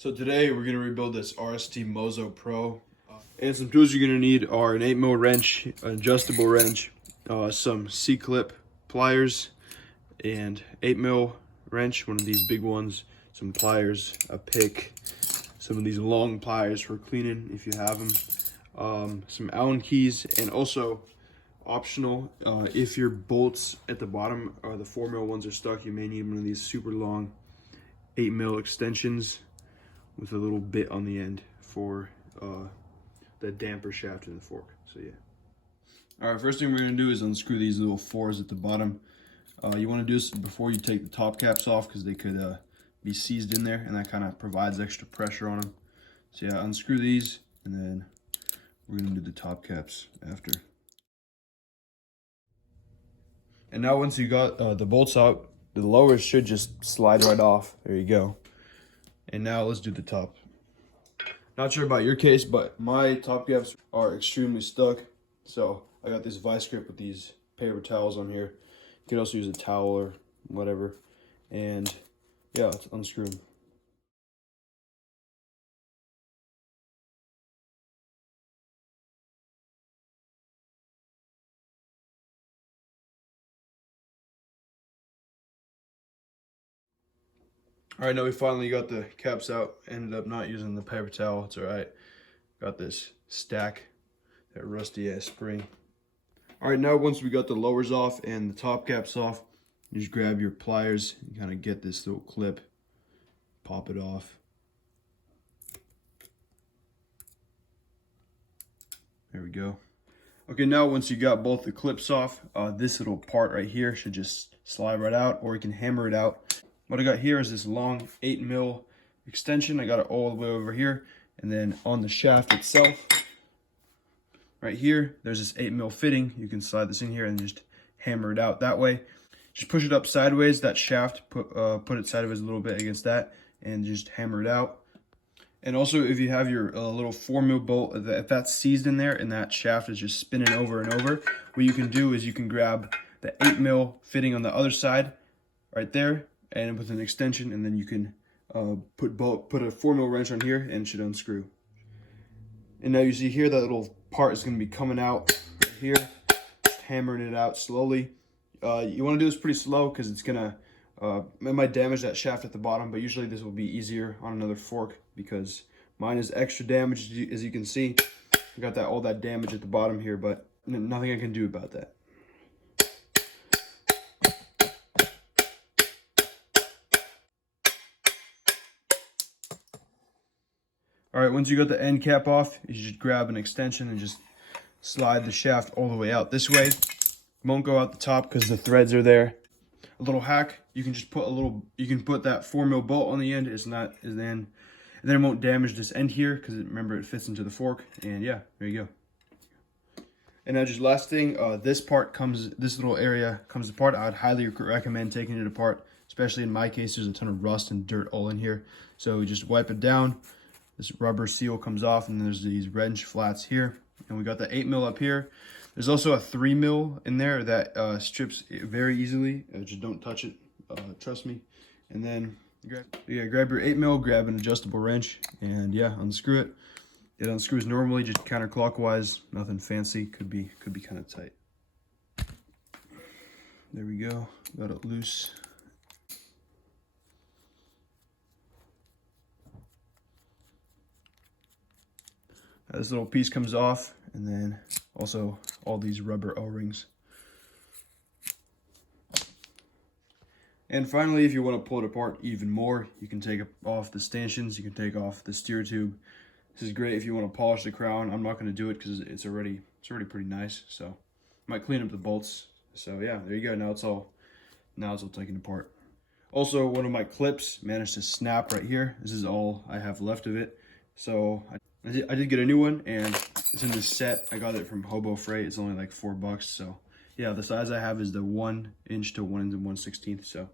So today we're going to rebuild this RST Mozo Pro. And some tools you're going to need are an 8mm wrench, an adjustable wrench, some C-clip pliers, and 8mm wrench, one of these big ones, some pliers, a pick, some of these long pliers for cleaning if you have them, some Allen keys, and also optional, if your bolts at the bottom or the 4mm ones are stuck, you may need one of these super long 8mm extensions with a little bit on the end for the damper shaft in the fork. So yeah. All right, first thing we're gonna do is unscrew these little fours at the bottom. You wanna do this before you take the top caps off because they could be seized in there, and that kind of provides extra pressure on them. So yeah, unscrew these, and then we're gonna do the top caps after. And now once you got the bolts out, the lowers should just slide right off. There you go. And now let's do the top. Not sure about your case, but my top caps are extremely stuck. So I got this vice grip with these paper towels on here. You could also use a towel or whatever. And yeah, let's unscrew them. All right, now we finally got the caps out. Ended up not using the paper towel. It's all right. Got this stack, that rusty ass spring. All right, now once we got the lowers off and the top caps off, you just grab your pliers and kind of get this little clip, pop it off. There we go. Okay, now once you got both the clips off, this little part right here should just slide right out, or you can hammer it out. What I got here is this long 8mm extension. I got it all the way over here. And then on the shaft itself, right here, there's this 8mm fitting. You can slide this in here and just hammer it out that way. Just push it up sideways, that shaft, put it sideways a little bit against that, and just hammer it out. And also, if you have your little 4mm bolt, if that's seized in there and that shaft is just spinning over and over, what you can do is you can grab the 8mm fitting on the other side, right there, and with an extension, and then you can put a 4mm wrench on here and it should unscrew. And now you see here that little part is going to be coming out right here, just hammering it out slowly. You want to do this pretty slow because it's gonna it might damage that shaft at the bottom, but usually this will be easier on another fork because mine is extra damaged, as you can see. I got all that damage at the bottom here, but nothing I can do about that. All right, once you got the end cap off, you just grab an extension and just slide the shaft all the way out this way. It won't go out the top because the threads are there. A little hack, you can just put you can put that 4mm bolt on the end. And then it won't damage this end here because remember it fits into the fork. And yeah, there you go. And now just last thing, this little area comes apart. I would highly recommend taking it apart, especially in my case. There's a ton of rust and dirt all in here. So we just wipe it down. This rubber seal comes off, and then there's these wrench flats here. And we got the 8mm up here. There's also a 3mm in there that strips very easily. Just don't touch it, trust me. And then grab your 8mm, grab an adjustable wrench, and yeah, unscrew it. It unscrews normally, just counterclockwise, nothing fancy. Could be kind of tight. There we go, got it loose. This little piece comes off, and then also all these rubber O-rings. And finally, if you want to pull it apart even more, you can take off the stanchions, you can take off the steer tube. This is great if you want to polish the crown. I'm not going to do it because it's already pretty nice. So I might clean up the bolts. So yeah, there you go. Now it's all taken apart. Also, one of my clips managed to snap right here. This is all I have left of it. So I did get a new one, and it's in this set. I got it from Hobo Freight. It's only like $4. So yeah, the size I have is the 1 inch to 1 1/16. So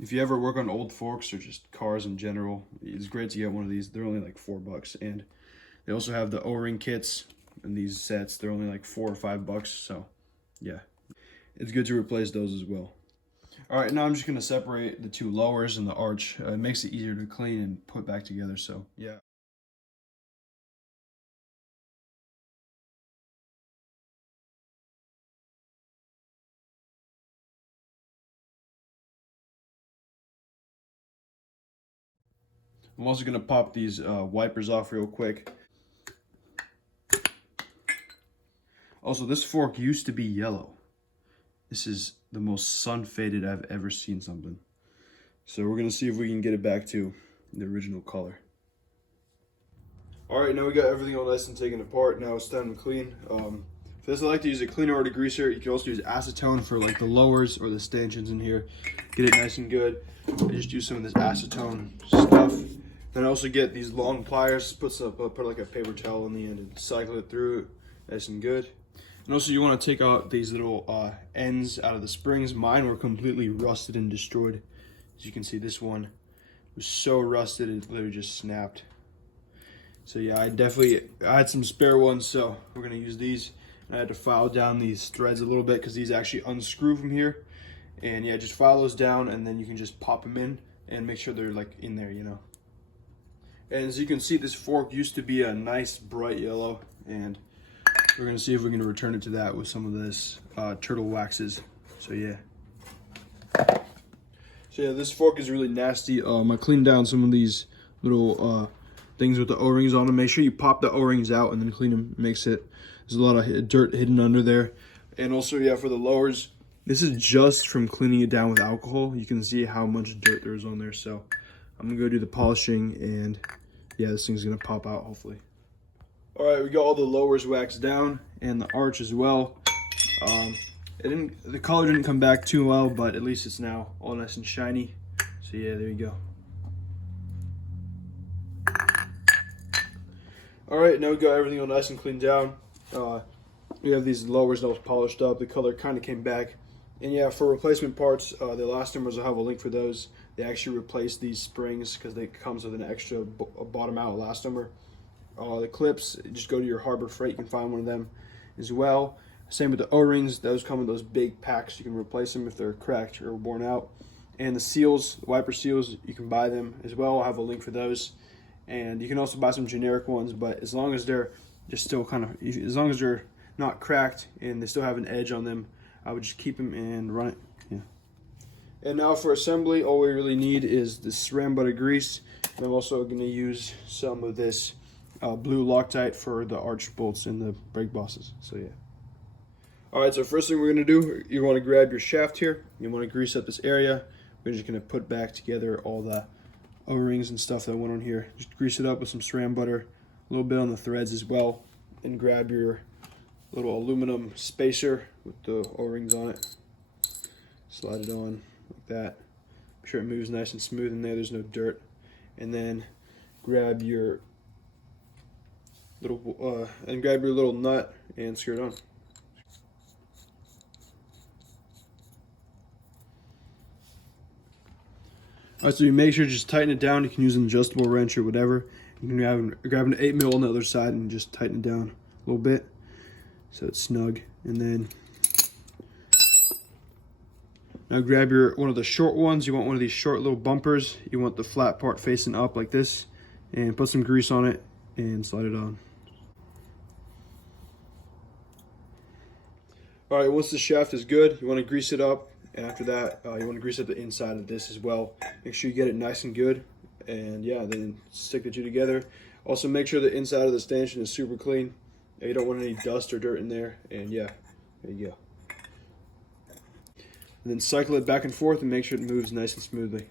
if you ever work on old forks or just cars in general, it's great to get one of these. They're only like $4, and they also have the O-ring kits in these sets. They're only like $4 or $5. So yeah, it's good to replace those as well. All right, now I'm just gonna separate the two lowers and the arch. It makes it easier to clean and put back together, so yeah. I'm also gonna pop these wipers off real quick. Also, this fork used to be yellow. This is the most sun-faded I've ever seen something. So we're gonna see if we can get it back to the original color. All right, now we got everything all nice and taken apart. Now it's time to clean. For this, I like to use a cleaner or degreaser. You can also use acetone for like the lowers or the stanchions in here. Get it nice and good. I just use some of this acetone stuff. Then I also get these long pliers, put like a paper towel on the end and cycle it through, nice and good. And also you want to take out these little ends out of the springs. Mine were completely rusted and destroyed. As you can see, this one was so rusted it literally just snapped. So yeah, I had some spare ones, so we're gonna use these. And I had to file down these threads a little bit because these actually unscrew from here. And yeah, just file those down and then you can just pop them in and make sure they're like in there, you know. And as you can see, this fork used to be a nice bright yellow, and we're gonna see if we can return it to that with some of this turtle waxes. So yeah. So yeah, this fork is really nasty. I cleaned down some of these little things with the O-rings on them. Make sure you pop the O-rings out and then clean them. There's a lot of dirt hidden under there. And also, yeah, for the lowers, this is just from cleaning it down with alcohol. You can see how much dirt there's on there. So I'm gonna go do the polishing, and yeah, this thing's gonna pop out hopefully. All right, we got all the lowers waxed down and the arch as well. The color didn't come back too well, but at least it's now all nice and shiny. So yeah, there you go. All right, now we got everything all nice and cleaned down. We have these lowers all polished up. The color kind of came back. And yeah, for replacement parts, the elastomers, I'll have a link for those. They actually replace these springs because they comes with an extra bottom out elastomer. The clips, just go to your Harbor Freight, you can find one of them as well. Same with the O-rings, those come in those big packs. You can replace them if they're cracked or worn out. And the seals, the wiper seals, you can buy them as well. I'll have a link for those. And you can also buy some generic ones, but as long as they're just still as long as they're not cracked and they still have an edge on them, I would just keep them and run it. Yeah. And now for assembly, all we really need is this Ram butter grease. And I'm also going to use some of this blue Loctite for the arch bolts and the brake bosses. So yeah. All right, so first thing we're gonna do, you wanna grab your shaft here. You wanna grease up this area. We're just gonna put back together all the O-rings and stuff that went on here. Just grease it up with some SRAM butter, a little bit on the threads as well, and grab your little aluminum spacer with the O-rings on it. Slide it on like that. Make sure it moves nice and smooth in there, there's no dirt. And then grab your little nut and screw it on. All right, so you make sure to just tighten it down. You can use an adjustable wrench or whatever. You can grab an 8mm on the other side and just tighten it down a little bit so it's snug. And then now grab one of the short ones. You want one of these short little bumpers. You want the flat part facing up like this, and put some grease on it and slide it on. All right, once the shaft is good, you want to grease it up. And after that, you want to grease up the inside of this as well. Make sure you get it nice and good. And yeah, then stick the two together. Also make sure the inside of the stanchion is super clean. You don't want any dust or dirt in there. And yeah, there you go. And then cycle it back and forth and make sure it moves nice and smoothly.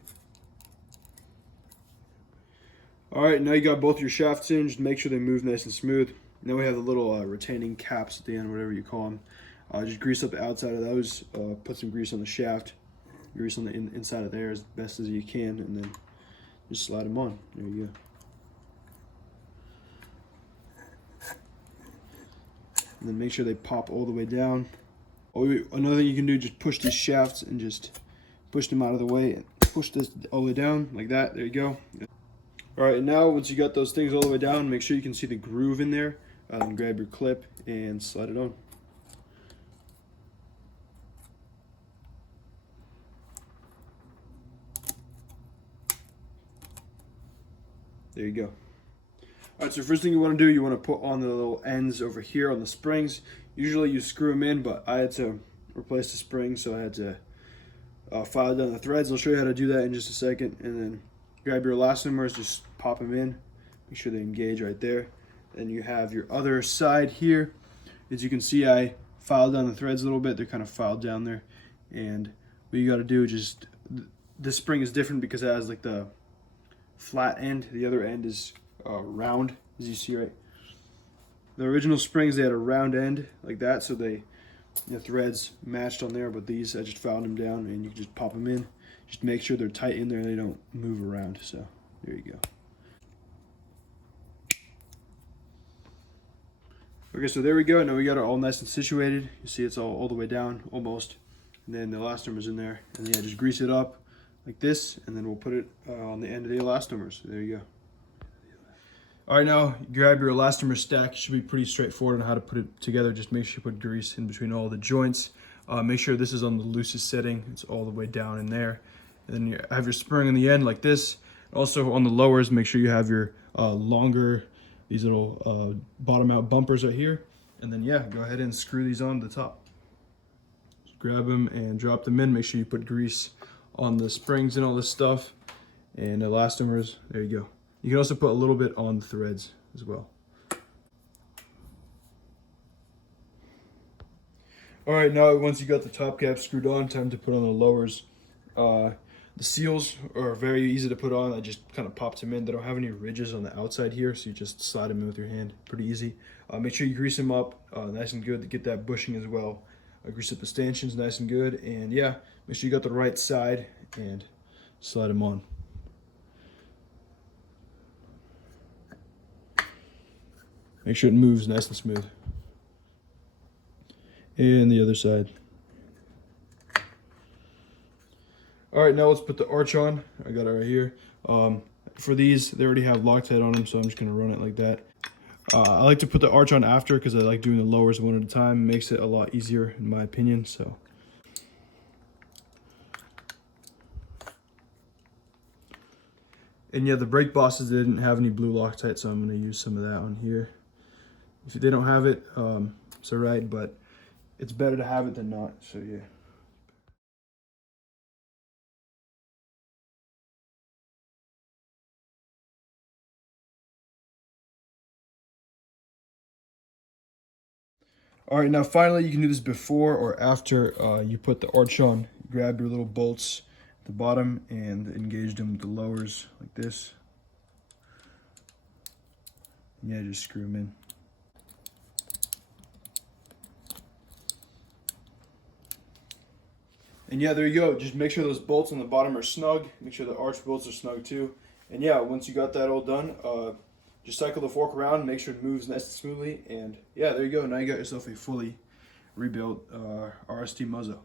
All right, now you got both your shafts in. Just make sure they move nice and smooth. Now we have the little retaining caps at the end, whatever you call them. Just grease up the outside of those, put some grease on the shaft, grease on the inside of there as best as you can, and then just slide them on. There you go. And then make sure they pop all the way down. Another thing you can do, just push these shafts and just push them out of the way and push this all the way down like that. There you go. All right, and now once you got those things all the way down, make sure you can see the groove in there. Grab your clip and slide it on. There you go. All right, so first thing you want to do, you want to put on the little ends over here on the springs. Usually you screw them in, but I had to replace the spring, so I had to file down the threads. I'll show you how to do that in just a second. And then grab your elastomers, just pop them in. Make sure they engage right there. Then you have your other side here. As you can see, I filed down the threads a little bit. They're kind of filed down there. And what you got to do is just, this spring is different because it has like the flat end. The other end is round, as you see right. The original springs, they had a round end like that, so the threads matched on there, but these, I just filed them down, and you can just pop them in. Just make sure they're tight in there and they don't move around. So there you go. Okay, so there we go. Now we got it all nice and situated. You see it's all the way down, almost. And then the elastomer's in there. And yeah, just grease it up like this, and then we'll put it on the end of the elastomers. So there you go. All right, now grab your elastomer stack. It should be pretty straightforward on how to put it together. Just make sure you put grease in between all the joints. Make sure this is on the loosest setting. It's all the way down in there. And then you have your spring in the end like this. Also on the lowers, make sure you have your longer, these little bottom out bumpers right here. And then yeah, go ahead and screw these on the top. Just grab them and drop them in. Make sure you put grease on the springs and all this stuff. And elastomers, there you go. You can also put a little bit on the threads as well. All right, now once you got the top cap screwed on, time to put on the lowers. The seals are very easy to put on. I just kind of popped them in. They don't have any ridges on the outside here, so you just slide them in with your hand. Pretty easy. Make sure you grease them up nice and good to get that bushing as well. Grease up the stanchions nice and good. And yeah, make sure you got the right side and slide them on. Make sure it moves nice and smooth. And the other side. All right, now let's put the arch on. I got it right here. For these, they already have Loctite on them, so I'm just gonna run it like that. I like to put the arch on after because I like doing the lowers one at a time. It makes it a lot easier in my opinion, so. And yeah, the brake bosses, they didn't have any blue Loctite, so I'm gonna use some of that on here. If they don't have it, it's all right, but it's better to have it than not, so yeah. All right, now finally you can do this before or after you put the arch on. Grab your little bolts at the bottom and engage them with the lowers like this. And yeah, just screw them in. And yeah, there you go. Just make sure those bolts on the bottom are snug. Make sure the arch bolts are snug too. And yeah, once you got that all done, just cycle the fork around, make sure it moves nice and smoothly. And yeah, there you go. Now you got yourself a fully rebuilt RST Mozo.